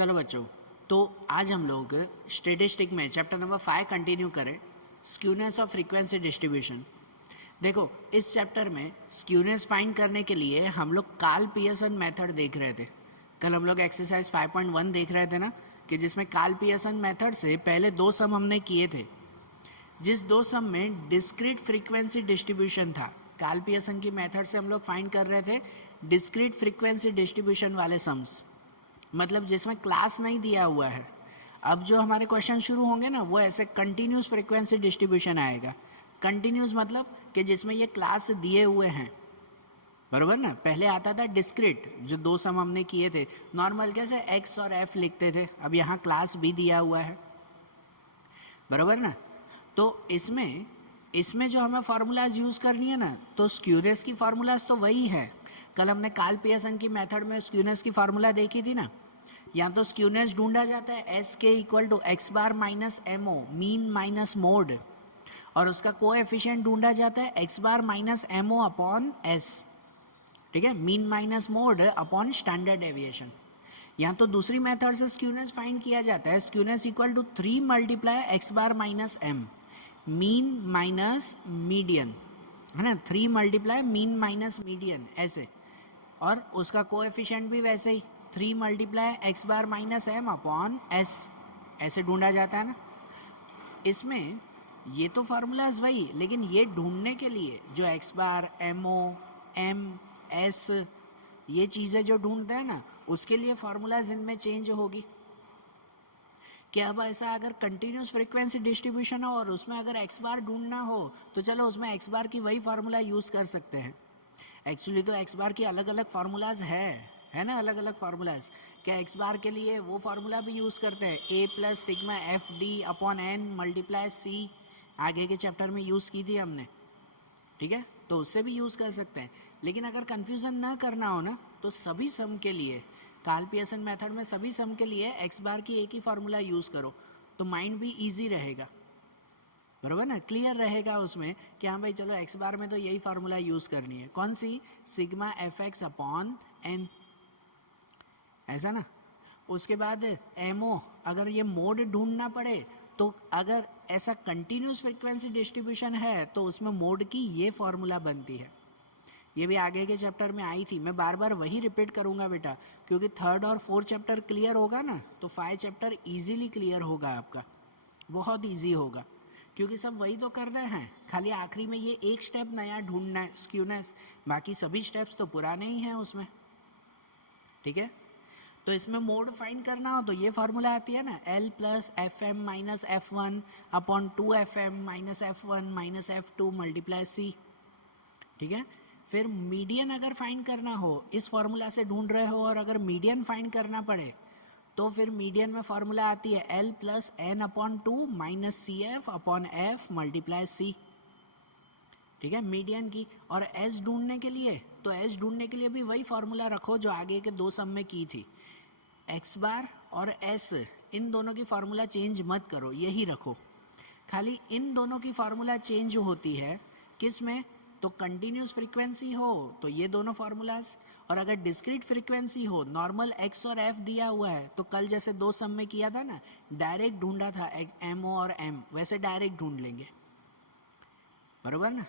चलो बच्चों, तो आज हम लोग स्टेटिस्टिक में चैप्टर नंबर 5 कंटिन्यू करें, स्क्यूनेस ऑफ फ्रीक्वेंसी डिस्ट्रीब्यूशन। देखो, इस चैप्टर में स्क्यूनेस फाइंड करने के लिए हम लोग कार्ल पियर्सन मेथड देख रहे थे। कल हम लोग एक्सरसाइज 5.1 देख रहे थे ना, कि जिसमें कार्ल पियर्सन मेथड से पहले दो सम हमने किए थे। जिस दो सम में डिस्क्रीट फ्रीक्वेंसी डिस्ट्रीब्यूशन था, कार्ल पियर्सन की मेथड से हम लोग फाइंड कर रहे थे डिस्क्रीट फ्रीक्वेंसी डिस्ट्रीब्यूशन वाले सम्स, मतलब जिसमें क्लास नहीं दिया हुआ है। अब जो हमारे क्वेश्चन शुरू होंगे ना, वो ऐसे कंटिन्यूस फ्रीक्वेंसी डिस्ट्रीब्यूशन आएगा। कंटिन्यूस मतलब कि जिसमें ये क्लास दिए हुए हैं, बरोबर ना। पहले आता था डिस्क्रीट, जो दो सम हमने किए थे, नॉर्मल कैसे एक्स और एफ लिखते थे, अब यहाँ क्लास भी दिया हुआ है, बरोबर ना। तो इसमें जो हमें फार्मूलाज यूज करनी है ना, तो स्क्यूनेस की फार्मूलाज तो वही है। कल हमने कार्ल पियर्सन की मेथड में स्क्यूनेस की फार्मूला देखी थी ना। यहाँ तो स्क्यूनेस ढूंढा जाता है S is equal to X bar minus M O, mean minus mode, और उसका कोएफिशिएंट ढूंढा जाता है X bar minus M O upon S, ठीक है, mean minus mode upon standard deviation. यहाँ तो दूसरी मेथड से स्क्यूनेस फाइंड किया जाता है, skewness equal to 3 multiply x bar minus M, mean minus median, है ना, 3 मल्टीप्लाई मीन माइनस मीडियन ऐसे, और उसका कोएफिशिएंट भी वैसे ही 3 multiply x bar minus M upon S, ऐसे ढूंढा जाता है ना। इसमें ये तो फार्मूलाज वही, लेकिन ये ढूंढने के लिए जो एक्स बार, एम ओ, एम, एस, ये चीज़ें जो ढूंढते हैं ना, उसके लिए फार्मूलाज इनमें चेंज होगी। कि अब ऐसा अगर कंटिन्यूस फ्रीक्वेंसी डिस्ट्रीब्यूशन हो और उसमें अगर एक्स बार ढूंढना हो, तो चलो उसमें एक्स बार की वही फार्मूला यूज़ कर सकते हैं। एक्चुअली तो एक्स बार की अलग अलग फार्मूलाज है ना, अलग अलग फार्मूलाज। क्या एक्स बार के लिए वो फार्मूला भी यूज़ करते हैं, A plus sigma F D upon N multiply C, आगे के चैप्टर में यूज़ की थी हमने, ठीक है, तो उससे भी यूज़ कर सकते हैं। लेकिन अगर कन्फ्यूज़न ना करना हो ना, तो सभी सम के लिए कार्ल पियर्सन मेथड में सभी सम के लिए एक्स बार की एक ही फार्मूला यूज़ करो, तो माइंड भी ईजी रहेगा, बराबर ना, क्लियर रहेगा उसमें कि हाँ भाई चलो एक्स बार में तो यही फार्मूला यूज़ करनी है, कौन सी, sigma F x upon N, ऐसा ना। उसके बाद एमओ, अगर ये मोड ढूंढना पड़े, तो अगर ऐसा कंटिन्यूस फ्रीक्वेंसी डिस्ट्रीब्यूशन है तो उसमें मोड की ये फार्मूला बनती है। ये भी आगे के चैप्टर में आई थी, मैं बार बार वही रिपीट करूंगा बेटा, क्योंकि 3rd और 4th चैप्टर क्लियर होगा ना, तो 5 चैप्टर इजीली क्लियर होगा आपका, बहुत इजी होगा, क्योंकि सब वही तो करना है, खाली आखिरी में ये एक स्टेप नया ढूंढना है, स्क्यूनेस, बाकी सभी स्टेप्स तो पुराने ही हैं उसमें, ठीक है। तो इसमें मोड फाइंड करना हो तो ये फार्मूला आती है ना, L plus F M minus F one upon 2 F M minus F one minus F two multiply C, ठीक है। फिर मीडियन अगर फाइंड करना हो, इस फार्मूला से ढूंढ रहे हो और अगर मीडियन फाइंड करना पड़े, तो फिर मीडियन में फार्मूला आती है L plus N upon 2 minus C F upon F multiply C, ठीक है, मीडियन की। और एस ढूंढने के लिए, तो एस ढूंढने के लिए भी वही फार्मूला रखो जो आगे के दो सम में की थी, एक्स बार और एस, इन दोनों की फार्मूला चेंज मत करो, यही रखो, खाली इन दोनों की फार्मूला चेंज होती है किस में, तो कंटिन्यूस फ्रीक्वेंसी हो तो ये दोनों फार्मूलाज, और अगर डिस्क्रीट फ्रीक्वेंसी हो, नॉर्मल एक्स और एफ दिया हुआ है, तो कल जैसे दो सम में किया था ना, डायरेक्ट ढूंढा था एम ओ और एम, वैसे डायरेक्ट ढूंढ लेंगे, बराबर ना।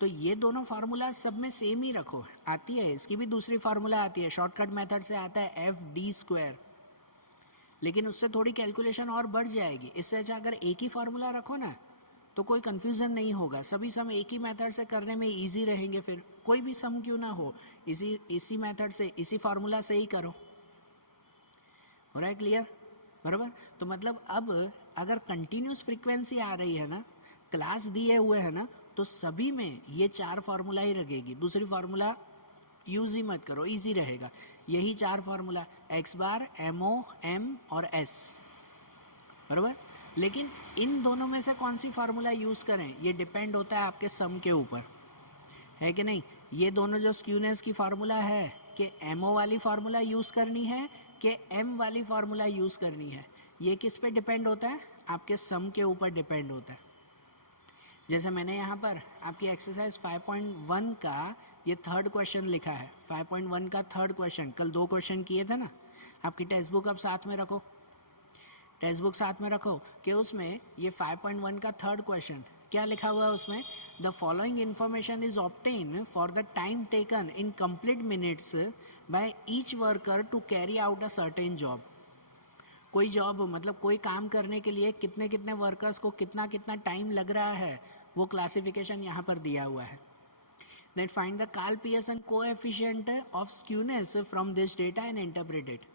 तो ये दोनों फार्मूला सब में सेम ही रखो, आती है इसकी भी दूसरी फार्मूला आती है, शॉर्टकट मेथड से आता है एफ डी स्क्वायर, लेकिन उससे थोड़ी कैलकुलेशन और बढ़ जाएगी। इससे अच्छा अगर एक ही फार्मूला रखो ना, तो कोई कन्फ्यूज़न नहीं होगा, सभी सम एक ही मेथड से करने में इजी रहेंगे, फिर कोई भी सम क्यों ना हो, इसी मेथड से, इसी फार्मूला से ही करो, हो रहा है क्लियर, बराबर। तो मतलब अब अगर कंटिन्यूस फ्रीक्वेंसी आ रही है ना, क्लास दिए हुए है ना, तो सभी में ये 4 फार्मूला ही रखेगी, दूसरी फार्मूला यूज ही मत करो, इजी रहेगा, यही 4 फार्मूला, एक्स बार, एम ओ, एम और एस, बराबर। लेकिन इन दोनों में से कौन सी फार्मूला यूज़ करें, ये डिपेंड होता है आपके सम के ऊपर, है कि नहीं। ये दोनों जो स्क्यूनेस की फार्मूला है, कि एम ओ वाली फार्मूला यूज़ करनी है कि एम वाली फार्मूला यूज़ करनी है, ये किस पे डिपेंड होता है, आपके सम के ऊपर डिपेंड होता है। जैसे मैंने यहाँ पर आपकी एक्सरसाइज 5.1 का ये 3rd क्वेश्चन लिखा है, 5.1 का 3rd क्वेश्चन, कल 2 क्वेश्चन किए थे ना, आपकी टेक्स्ट बुक अब साथ में रखो, टेक्स्ट बुक साथ में रखो कि उसमें ये 5.1 का थर्ड क्वेश्चन क्या लिखा हुआ है उसमें, the following information is obtain for the time taken in complete minutes by each worker to carry out a certain job. कोई जॉब मतलब कोई काम करने के लिए कितने कितने वर्कर्स को कितना कितना टाइम लग रहा है, वो क्लासिफिकेशन यहाँ पर दिया हुआ है। Then find the Karl Pearson coefficient of skewness from this data and interpret it.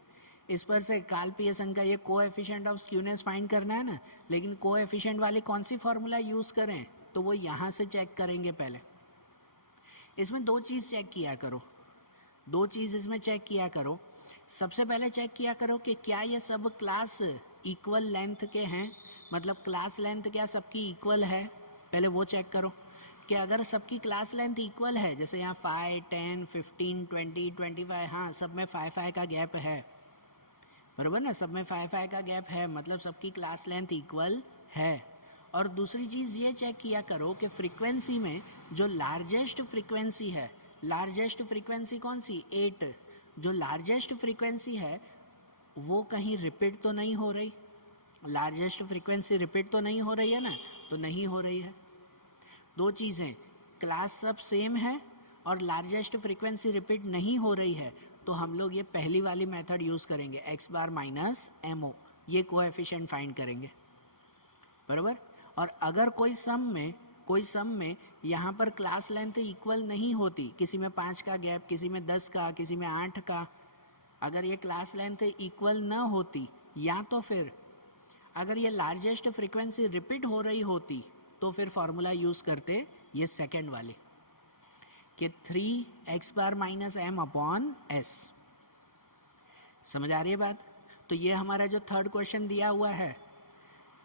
इस पर से कार्ल पियर्सन का ये कोएफिशिएंट ऑफ स्क्यूनेस फाइंड करना है ना, लेकिन कोएफिशिएंट वाली कौन सी फॉर्मूला यूज़ करें, तो वो यहाँ से चेक करेंगे पहले। इसमें दो चीज़ चेक किया करो, दो चीज़ इसमें चेक किया करो। सबसे पहले चेक किया करो कि क्या ये सब क्लास इक्वल लेंथ के हैं, मतलब क्लास लेंथ क्या सबकी इक्वल है, पहले वो चेक करो कि अगर सबकी क्लास लेंथ इक्वल है, जैसे यहाँ 5, 10, 15, 20, 25, हाँ सब में 5 का गैप है, बराबर ना, सब में 5 का गैप है, मतलब सबकी क्लास लेंथ इक्वल है। और दूसरी चीज़ ये चेक किया करो कि फ्रीक्वेंसी में जो लार्जेस्ट फ्रीक्वेंसी है, लार्जेस्ट फ्रीक्वेंसी कौन सी, 8, जो लार्जेस्ट फ्रीक्वेंसी है वो कहीं रिपीट तो नहीं हो रही, लार्जेस्ट फ्रीक्वेंसी रिपीट तो नहीं हो रही है ना, तो नहीं हो रही है। दो चीज़ें, क्लास सब सेम है और लार्जेस्ट फ्रीक्वेंसी रिपीट नहीं हो रही है, तो हम लोग ये पहली वाली मेथड यूज़ करेंगे, x बार माइनस MO, ये कोएफिशिएंट फाइंड करेंगे, बराबर। और अगर कोई सम में यहाँ पर क्लास लेंथ इक्वल नहीं होती, किसी में 5 का गैप, किसी में 10 का, किसी में 8 का, अगर ये क्लास लेंथ इक्वल ना होती, या तो फिर अगर ये लार्जेस्ट फ्रीक्वेंसी रिपीट हो रही होती, तो फिर फॉर्मूला यूज़ करते ये सेकेंड वाले कि 3x बार माइनस M अपॉन S। समझ आ रही है बात। तो ये हमारा जो थर्ड क्वेश्चन दिया हुआ है,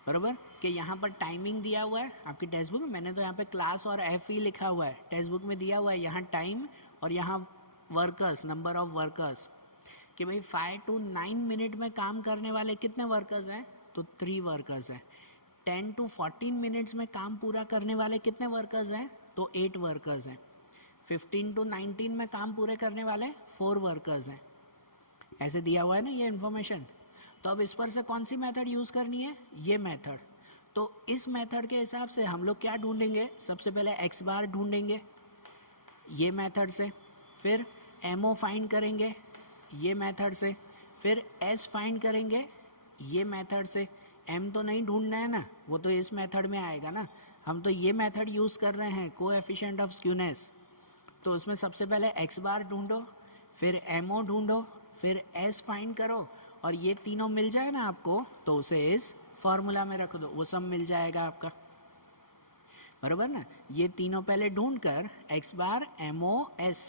बराबर, कि यहाँ पर टाइमिंग दिया हुआ है आपकी टेक्स्ट बुक में, मैंने तो यहाँ पे क्लास और FE लिखा हुआ है, टेक्स्ट बुक में दिया हुआ है यहाँ टाइम और यहाँ वर्कर्स, नंबर ऑफ वर्कर्स, कि भाई 5 to 9 मिनट में काम करने वाले कितने वर्कर्स हैं, तो 3 वर्कर्स हैं। 10 to 14 मिनट्स में काम पूरा करने वाले कितने वर्कर्स हैं, तो 8 वर्कर्स हैं। 15 to 19 में काम पूरे करने वाले 4 वर्कर्स हैं। ऐसे दिया हुआ है ना ये इन्फॉर्मेशन। तो अब इस पर से कौन सी मेथड यूज़ करनी है, ये मेथड। तो इस मेथड के हिसाब से हम लोग क्या ढूंढेंगे, सबसे पहले x बार ढूंढेंगे ये मेथड से, फिर MO फाइंड करेंगे ये मेथड से, फिर S फाइंड करेंगे ये मेथड से। M तो नहीं ढूंढना है ना, वो तो इस मेथड में आएगा ना, हम तो ये मेथड यूज़ कर रहे हैं कोएफिशिएंट ऑफ स्क्यूनेस। तो उसमें सबसे पहले x बार ढूंढो, फिर MO ढूंढो, फिर S फाइंड करो, और ये तीनों मिल जाए ना आपको, तो उसे इस फॉर्मूला में रख दो, वो सब मिल जाएगा आपका, बराबर ना। ये तीनों पहले ढूंढ कर x बार MO S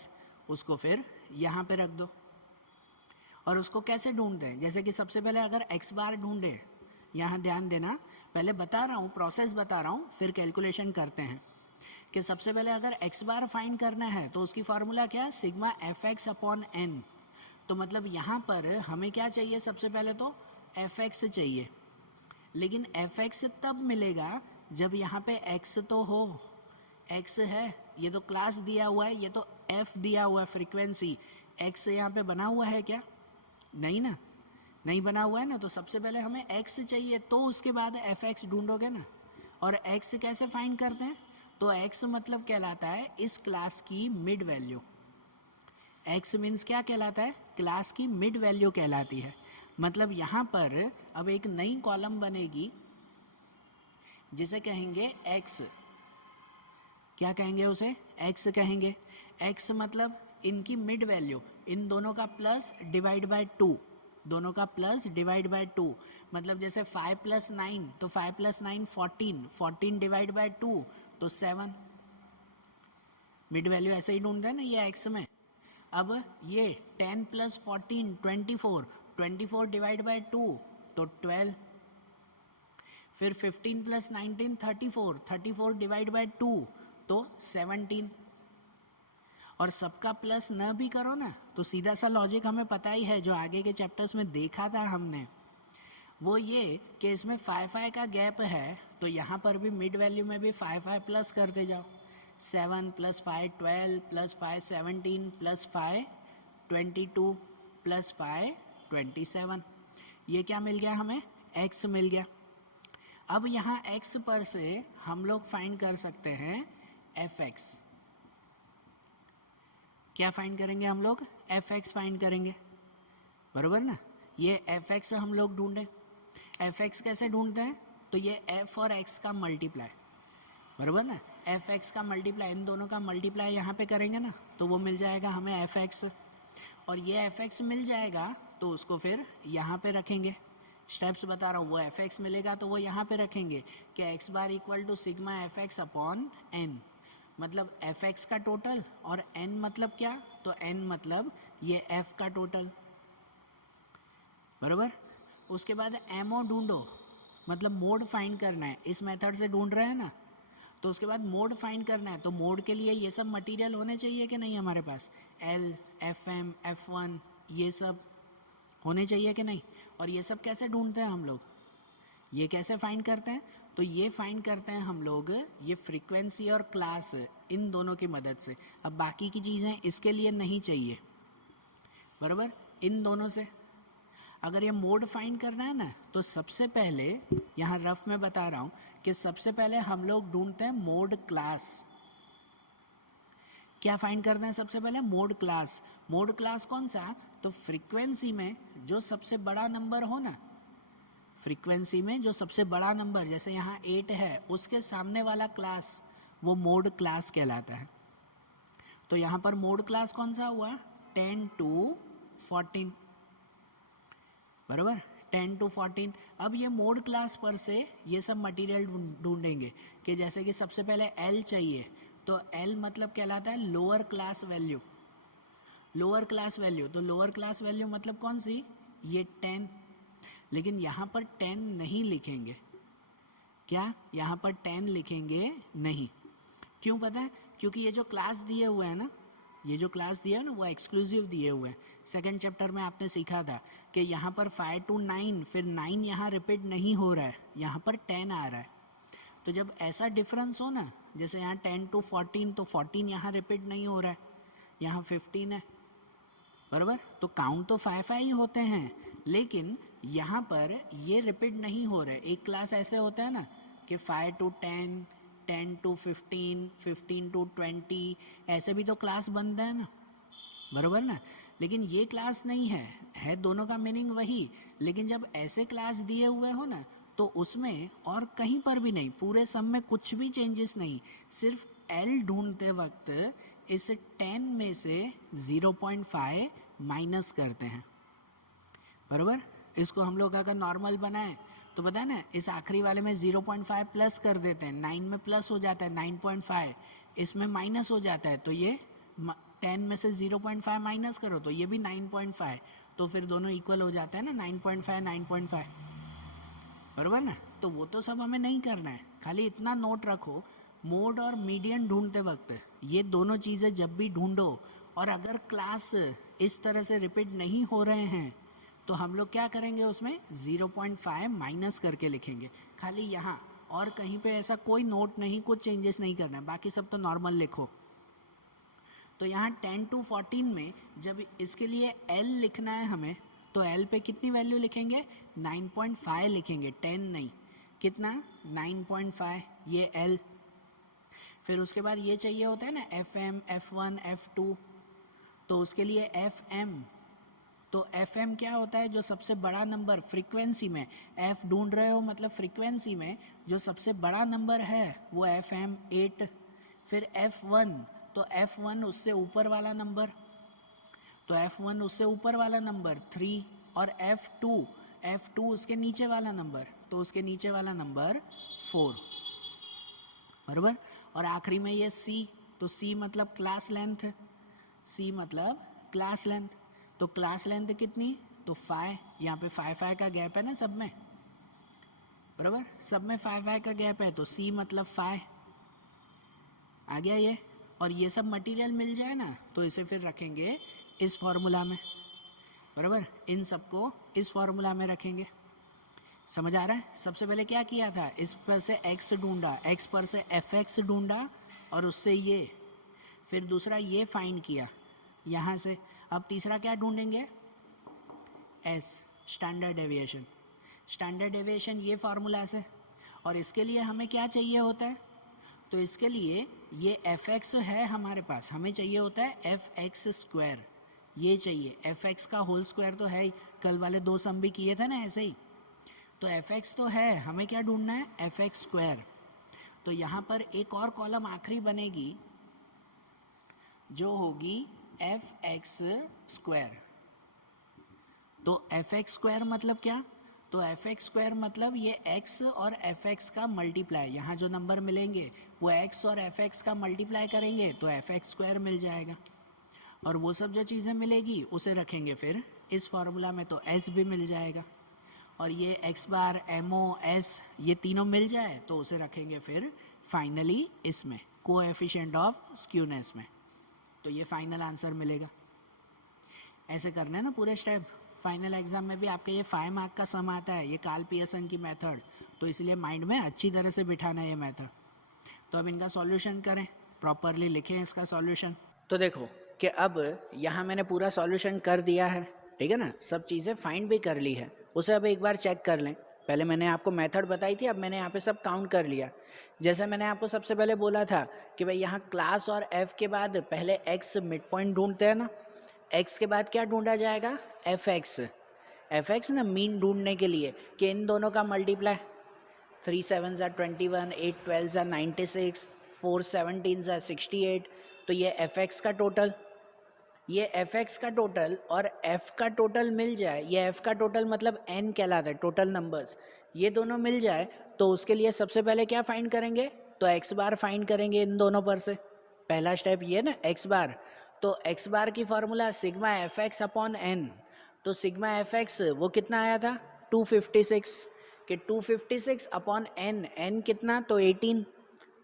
उसको फिर यहाँ पे रख दो। और उसको कैसे ढूंढते हैं, जैसे कि सबसे पहले अगर x बार ढूंढे, यहाँ ध्यान देना, पहले बता रहा हूँ, प्रोसेस बता रहा हूँ, फिर कैलकुलेशन करते हैं। कि सबसे पहले अगर x बार फाइंड करना है तो उसकी फार्मूला क्या है, सिग्मा fx अपॉन n। तो मतलब यहाँ पर हमें क्या चाहिए, सबसे पहले तो fx चाहिए, लेकिन fx तब मिलेगा जब यहाँ पे x तो हो, x है, ये तो क्लास दिया हुआ है, ये तो f दिया हुआ है फ्रीक्वेंसी, x यहाँ पे बना हुआ है क्या, नहीं ना, नहीं बना हुआ है ना। तो सबसे पहले हमें x चाहिए, तो उसके बाद fx ढूंढोगे ना। और x कैसे फाइंड करते हैं, तो x मतलब कहलाता है इस क्लास की मिड वैल्यू। x मीन्स क्या कहलाता है, क्लास की मिड वैल्यू कहलाती है। मतलब यहाँ पर अब एक नई कॉलम बनेगी जिसे कहेंगे x, क्या कहेंगे उसे, x कहेंगे। x मतलब इनकी मिड वैल्यू, इन दोनों का प्लस डिवाइड बाय 2, दोनों का प्लस डिवाइड बाय 2, मतलब जैसे 5 + 9, तो 5 + 9 14, 14 डिवाइड बाय 2 तो 7। मिड वैल्यू ऐसे ही ढूंढते हैं ना ये x में। अब ये 10 + 14 24, 24 डिवाइड बाय 2 तो 12, फिर 15 + 19 34, 34 डिवाइड बाय 2 तो 17। और सबका प्लस न भी करो ना, तो सीधा सा लॉजिक हमें पता ही है, जो आगे के चैप्टर्स में देखा था हमने, वो ये कि इसमें 5 का गैप है, तो यहाँ पर भी मिड वैल्यू में भी 5 प्लस करते जाओ। 7 + 5 12 + 5 17 + 5 22 + 5 27। ये क्या मिल गया हमें, x मिल गया। अब यहाँ x पर से हम लोग फाइंड कर सकते हैं fx। क्या फाइंड करेंगे हम लोग, fx फाइंड करेंगे, बराबर ना। ये fx हम लोग ढूंढें, fx कैसे ढूंढते हैं, तो ये f और x का मल्टीप्लाई, बराबर ना। fx का मल्टीप्लाई, इन दोनों का मल्टीप्लाई यहाँ पे करेंगे ना, तो वो मिल जाएगा हमें fx। और ये fx मिल जाएगा तो उसको फिर यहाँ पे रखेंगे, स्टेप्स बता रहा हूँ। वो fx मिलेगा तो वो यहाँ पे रखेंगे कि x बार equal to sigma fx upon n, मतलब fx का टोटल, और n मतलब क्या, तो n मतलब ये f का टोटल, बराबर। उसके बाद mo ढूंढो, मतलब मोड फाइंड करना है, इस मेथड से ढूंढ रहे हैं ना, तो उसके बाद मोड फाइंड करना है। तो मोड के लिए ये सब मटेरियल होने चाहिए कि नहीं हमारे पास, L, FM, F1 ये सब होने चाहिए कि नहीं। और ये सब कैसे ढूंढते हैं हम लोग, ये कैसे फाइंड करते हैं, तो ये फाइंड करते हैं हम लोग ये फ्रीक्वेंसी और क्लास, इन दोनों की मदद से। अब बाकी की चीज़ें इसके लिए नहीं चाहिए, बराबर। इन दोनों से अगर ये मोड फाइंड करना है ना, तो सबसे पहले यहाँ रफ में बता रहा हूँ कि सबसे पहले हम लोग ढूंढते हैं मोड क्लास। क्या फाइंड करना है सबसे पहले, मोड क्लास। मोड क्लास कौन सा, तो फ्रीक्वेंसी में जो सबसे बड़ा नंबर हो ना, फ्रीक्वेंसी में जो सबसे बड़ा नंबर, जैसे यहाँ 8 है, उसके सामने वाला क्लास वो मोड क्लास कहलाता है। तो यहाँ पर मोड क्लास कौन सा हुआ, 10 to 14, बराबर, 10 to 14। अब ये मोड क्लास पर से ये सब मटेरियल ढूंढेंगे कि जैसे कि सबसे पहले L चाहिए, तो L मतलब कहलाता है lower class value. Lower class value, तो लोअर क्लास वैल्यू मतलब कौन सी, ये 10। लेकिन यहाँ पर 10 नहीं लिखेंगे, क्या यहाँ पर 10 लिखेंगे नहीं, क्यों पता है, क्योंकि ये जो क्लास दिए हुए हैं ना, ये जो क्लास दिया है ना, वो एक्सक्लूसिव दिए हुए हैं। सेकंड चैप्टर में आपने सीखा था कि यहाँ पर 5 to 9, फिर 9 यहाँ रिपीट नहीं हो रहा है, यहाँ पर 10 आ रहा है। तो जब ऐसा डिफरेंस हो ना, जैसे यहाँ 10 to 14, तो 14 यहाँ रिपीट नहीं हो रहा है, यहाँ 15 है, बराबर। तो काउंट तो 5 ही होते हैं, लेकिन यहाँ पर ये रिपीट नहीं हो रहे। एक क्लास ऐसे होता है ना कि 5 to 10, 10 to 15, 15 to 20, ऐसे भी तो क्लास बनते हैं ना, बराबर ना। लेकिन ये क्लास नहीं है दोनों का मीनिंग वही। लेकिन जब ऐसे क्लास दिए हुए हो ना, तो उसमें और कहीं पर भी नहीं, पूरे सम में कुछ भी चेंजेस नहीं, सिर्फ L ढूंढते वक्त इस 10 में से 0.5 माइनस करते हैं, बराबर। इसको हम लोग अगर नॉर्मल बनाएं तो पता है ना, इस आखिरी वाले में 0.5 प्लस कर देते हैं, 9 में प्लस हो जाता है 9.5, इसमें माइनस हो जाता है, तो ये 10 में से 0.5 माइनस करो तो ये भी 9.5, तो फिर दोनों इक्वल हो जाता है ना, 9.5 9.5, बराबर ना। तो वो तो सब हमें नहीं करना है, खाली इतना नोट रखो, मोड और मीडियन ढूंढते वक्त ये दोनों चीज़ें जब भी ढूंढो, और अगर क्लास इस तरह से रिपीट नहीं हो रहे हैं, तो हम लोग क्या करेंगे, उसमें 0.5 माइनस करके लिखेंगे, खाली यहाँ, और कहीं पे ऐसा कोई नोट नहीं, कुछ चेंजेस नहीं करना है, बाकी सब तो नॉर्मल लिखो। तो यहाँ 10 to 14 में जब इसके लिए L लिखना है हमें, तो L पे कितनी वैल्यू लिखेंगे, 9.5 लिखेंगे, 10 नहीं, कितना, 9.5, ये L। फिर उसके बाद ये चाहिए होता है ना FM, F1, F2, तो उसके लिए FM, तो FM क्या होता है, जो सबसे बड़ा नंबर फ्रीक्वेंसी में, F ढूंढ रहे हो मतलब फ्रीक्वेंसी में जो सबसे बड़ा नंबर है वो FM 8। फिर F1, तो F1 उससे ऊपर वाला नंबर, तो F1 उससे ऊपर वाला नंबर 3, और F2 उसके नीचे वाला नंबर, तो उसके नीचे वाला नंबर 4, बराबर। और आखिरी में ये C, तो C मतलब क्लास लेंथ, C मतलब क्लास लेंथ, तो क्लास लेंथ कितनी, तो 5, यहाँ पे 5 का गैप है ना सब में, बराबर, सब में 5 का गैप है, तो C मतलब 5 आ गया ये। और ये सब मटेरियल मिल जाए ना, तो इसे फिर रखेंगे इस फॉर्मूला में, बराबर, इन सबको इस फॉर्मूला में रखेंगे। समझ आ रहा है। सबसे पहले क्या किया था, इस पर से x ढूंढा, x पर से fx ढूंढा, और उससे ये, फिर दूसरा ये फाइंड किया यहाँ से। अब तीसरा क्या ढूंढेंगे, S standard deviation. Standard deviation ये फार्मूला से, और इसके लिए हमें क्या चाहिए होता है, तो इसके लिए ये एफ एक्स है हमारे पास, हमें चाहिए होता है एफ एक्स स्क्वायर, ये चाहिए। एफ एक्स का होल स्क्वायर तो है ही, कल वाले दो सम भी किए थे ना ऐसे ही, तो एफ एक्स तो है, हमें क्या ढूंढना है, एफ एक्स स्क्वायर। तो यहाँ पर एक और कॉलम आखिरी बनेगी जो होगी एफ एक्स स्क्वायर। तो एफ एक्स स्क्वायर मतलब क्या, तो एफ एक्स स्क्वायर मतलब ये x और एफ एक्स का मल्टीप्लाई, यहाँ जो नंबर मिलेंगे वो x और एफ एक्स का मल्टीप्लाई करेंगे तो एफ एक्स स्क्वायर मिल जाएगा। और वो सब जो चीज़ें मिलेगी उसे रखेंगे फिर इस फार्मूला में, तो s भी मिल जाएगा। और ये x बार, mo, s ये तीनों मिल जाए तो उसे रखेंगे फिर फाइनली इसमें कोएफिशिएंट ऑफ स्क्यूनेस में, तो ये फाइनल आंसर मिलेगा। ऐसे करना है ना पूरे स्टेप। फाइनल एग्जाम में भी आपके ये 5 मार्क का सम आता है, ये कार्ल पियर्सन की मेथड, तो इसलिए माइंड में अच्छी तरह से बिठाना है ये मेथड। तो अब इनका सॉल्यूशन करें, प्रॉपरली लिखें इसका सॉल्यूशन। तो देखो कि अब यहाँ मैंने पूरा सॉल्यूशन कर दिया है, ठीक है ना, सब चीज़ें फाइंड भी कर ली है, उसे अब एक बार चेक कर लें। पहले मैंने आपको मेथड बताई थी, अब मैंने यहाँ पे सब काउंट कर लिया। जैसे मैंने आपको सबसे पहले बोला था कि भाई यहाँ क्लास और एफ के बाद पहले एक्स मिड पॉइंट ढूंढते हैं ना, एक्स के बाद क्या ढूंढा जाएगा, एफ एक्स ना मीन ढूंढने के लिए कि इन दोनों का मल्टीप्लाई, 3 7 21, 8 12 96, 4 17 68, तो ये एफ एक्स का टोटल, ये एफ एक्स का टोटल और एफ का टोटल मिल जाए, ये एफ का टोटल मतलब एन कहलाता है टोटल नंबर्स, ये दोनों मिल जाए तो उसके लिए सबसे पहले क्या फाइंड करेंगे, तो एक्स बार फाइंड करेंगे इन दोनों पर से। पहला स्टेप ये ना एक्स बार, तो एक्स बार की formula sigma F x upon n, तो सिग्मा एफ एक्स वो कितना आया था 256, कि 256 अपॉन एन, एन कितना तो 18,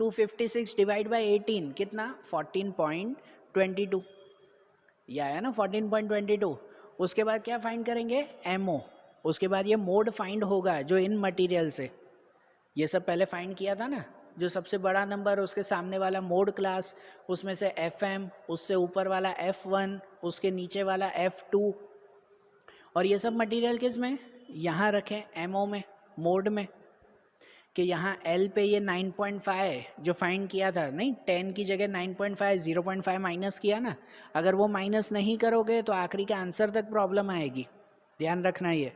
256 डिवाइड बाई 18 कितना 14.22, ये आया ना 14.22। उसके बाद क्या फाइंड करेंगे, एमओ, उसके बाद ये मोड फाइंड होगा जो इन मटेरियल से, ये सब पहले फाइंड किया था ना, जो सबसे बड़ा नंबर उसके सामने वाला मोड क्लास, उसमें से एफ एम, उससे ऊपर वाला F1, उसके नीचे वाला F2, और ये सब मटेरियल किस में, यहाँ रखें एमओ में, मोड में, कि यहाँ L पे ये 9.5 जो फाइंड किया था, नहीं 10 की जगह 9.5, 0.5 माइनस किया ना, अगर वो माइनस नहीं करोगे तो आखिरी के आंसर तक प्रॉब्लम आएगी, ध्यान रखना। ये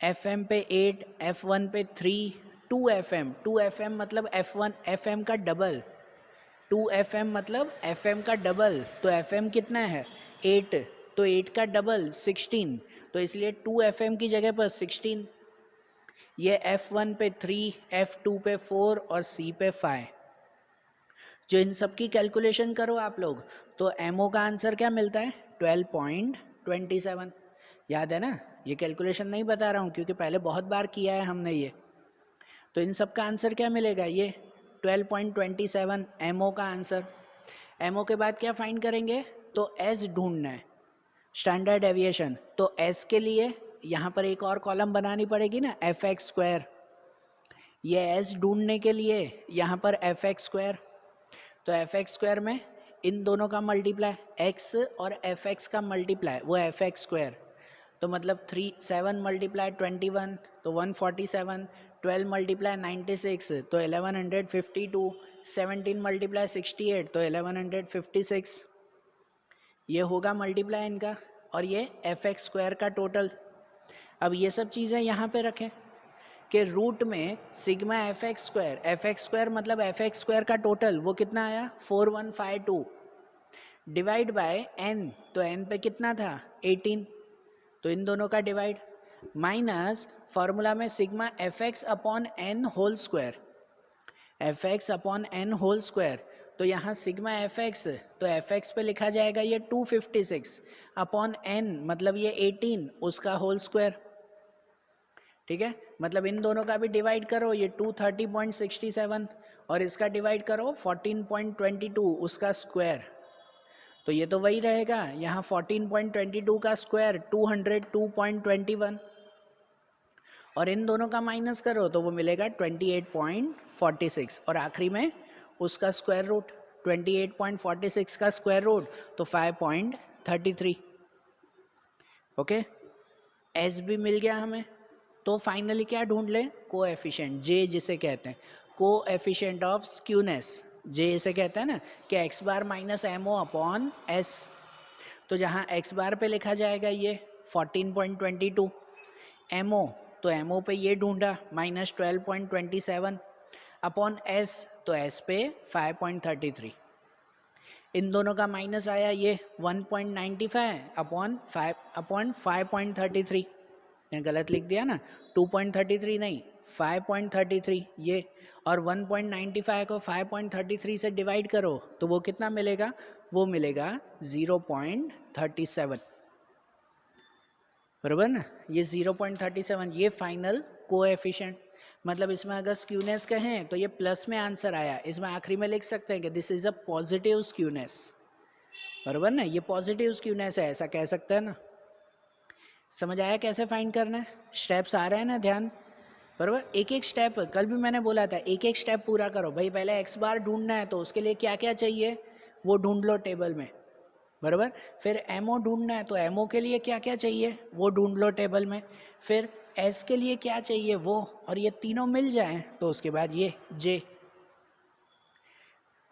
FM पे 8, F1 पे 3, 2FM मतलब F1 FM का डबल, 2FM मतलब FM का डबल, तो FM कितना है 8, तो 8 का डबल 16, तो इसलिए 2FM की जगह पर 16, ये F1 पे 3, F2 पे 4 और C पे 5। जो इन सब की कैलकुलेशन करो आप लोग तो MO का आंसर क्या मिलता है 12.27, याद है ना, ये कैलकुलेशन नहीं बता रहा हूँ क्योंकि पहले बहुत बार किया है हमने ये। तो इन सब का आंसर क्या मिलेगा, ये 12.27 MO का आंसर। MO के बाद क्या फाइंड करेंगे, तो S ढूंढना है, स्टैंडर्ड डेविएशन, तो S के लिए यहाँ पर एक और कॉलम बनानी पड़ेगी ना, एफ एक्स स्क्वायर, ये S ढूंढने के लिए यहाँ पर एफ एक्स स्क्वायर, तो एफ एक्स स्क्वायर में इन दोनों का मल्टीप्लाई, x और एफ एक्स का मल्टीप्लाई वो एफ एक्स स्क्वायर, तो मतलब 7 मल्टीप्लाई 21 तो 147, 12 मल्टीप्लाई 96 तो 1152, 17 मल्टीप्लाई 68 तो 1156, ये होगा मल्टीप्लाई इनका, और ये एफ एक्स स्क्वायर का टोटल। अब ये सब चीज़ें यहाँ पे रखें कि रूट में सिग्मा एफ एक्स स्क्वायर मतलब एफ एक्स स्क्वायर का टोटल वो कितना आया 4152, डिवाइड बाय n, तो n पे कितना था 18, तो इन दोनों का डिवाइड, माइनस फॉर्मूला में sigma F x upon n whole square, f x upon n whole square, तो यहाँ सिग्मा एफ एक्स, तो एफ एक्स पे लिखा जाएगा ये 256 अपॉन n मतलब ये 18 उसका होल स्क्वायर, ठीक है, मतलब इन दोनों का भी डिवाइड करो, ये 230.67 और इसका डिवाइड करो 14.22 उसका स्क्वायर, तो ये तो वही रहेगा, यहाँ 14.22 का स्क्वायर 202.21, और इन दोनों का माइनस करो तो वो मिलेगा 28.46, और आखिरी में उसका स्क्वायर रूट, 28.46 का स्क्वायर रूट तो 5.33, ओके। एस भी मिल गया हमें, तो फाइनली क्या ढूंढ लें, कोएफिशिएंट जे जिसे कहते हैं, कोएफिशिएंट ऑफ स्क्यूनेस, जे इसे कहते हैं ना कि X bar minus M O upon S. तो जहाँ एक्स बार पे लिखा जाएगा ये 14.22, एम ओ तो एम ओ पे ये ढूंढा माइनस 12.27 अपॉन एस तो एस पे 5.33, इन दोनों का माइनस आया ये 1.95 अपॉन 5.33, यहाँ गलत लिख दिया ना, 2.33 नहीं 5.33 ये, और 1.95 को 5.33 से डिवाइड करो तो वो कितना मिलेगा, वो मिलेगा 0.37, बराबर ना, ये 0.37 ये फाइनल कोएफिशिएंट। मतलब इसमें अगर स्क्यूनेस कहें तो ये प्लस में आंसर आया, इसमें आखिरी में लिख सकते हैं कि this is a positive skewness, बराबर ना, ये पॉजिटिव स्क्यूनेस है, ऐसा कह सकते हैं ना। समझ आया कैसे फाइंड करना है, स्टेप्स आ रहे हैं ना ध्यान, बराबर। एक एक स्टेप, कल भी मैंने बोला था एक एक स्टेप पूरा करो भाई, पहले एक्स बार ढूंढना है तो उसके लिए क्या क्या चाहिए वो ढूंढ लो टेबल में, बराबर। फिर एमओ ढूंढना है तो एमओ के लिए क्या क्या चाहिए वो ढूंढ लो टेबल में, फिर एस के लिए क्या चाहिए वो, और ये तीनों मिल जाएं तो उसके बाद ये जे,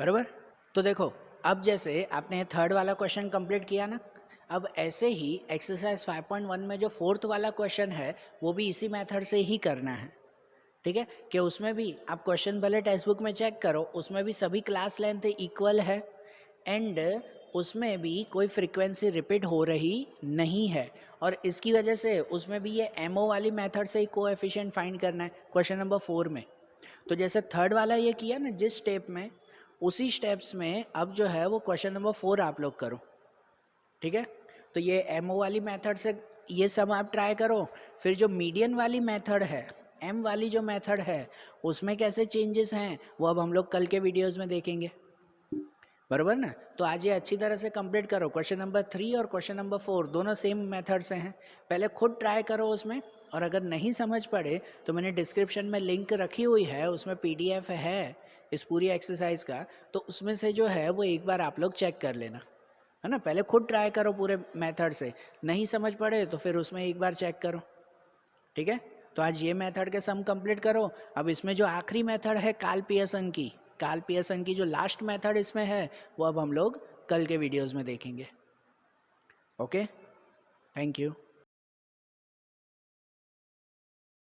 बराबर। तो देखो अब जैसे आपने थर्ड वाला क्वेश्चन कंप्लीट किया ना, अब ऐसे ही एक्सरसाइज 5.1 में जो फोर्थ वाला क्वेश्चन है वो भी इसी मेथड से ही करना है, ठीक है। कि उसमें भी आप क्वेश्चन भले टेक्स्ट बुक में चेक करो, उसमें भी सभी क्लास लेंथ इक्वल है एंड उसमें भी कोई फ्रीक्वेंसी रिपीट हो रही नहीं है, और इसकी वजह से उसमें भी ये एमओ वाली मेथड से ही कोएफिशिएंट फाइंड करना है क्वेश्चन नंबर 4 में। तो जैसे थर्ड वाला ये किया ना जिस स्टेप में, उसी स्टेप्स में अब जो है वो क्वेश्चन नंबर 4 आप लोग करो, ठीक है। तो ये एमओ वाली मेथड से ये सब आप ट्राई करो, फिर जो मीडियन वाली मेथड है, एम वाली जो मेथड है उसमें कैसे चेंजेस हैं वो अब हम लोग कल के वीडियोस में देखेंगे, बराबर ना। तो आज ये अच्छी तरह से कंप्लीट करो, क्वेश्चन नंबर 3 और क्वेश्चन नंबर 4 दोनों सेम मेथड से हैं, पहले खुद ट्राई करो उसमें, और अगर नहीं समझ पड़े तो मैंने डिस्क्रिप्शन में लिंक रखी हुई है, उसमें पीडीएफ है इस पूरी एक्सरसाइज का, तो उसमें से जो है वो एक बार आप लोग चेक कर लेना, है ना। पहले खुद ट्राई करो पूरे मेथड से, नहीं समझ पड़े तो फिर उसमें एक बार चेक करो, ठीक है। तो आज ये मेथड के सम कंप्लीट करो। अब इसमें जो आखिरी मेथड है कार्ल पियर्सन की जो लास्ट मेथड इसमें है वो अब हम लोग कल के वीडियोस में देखेंगे। Okay, thank you.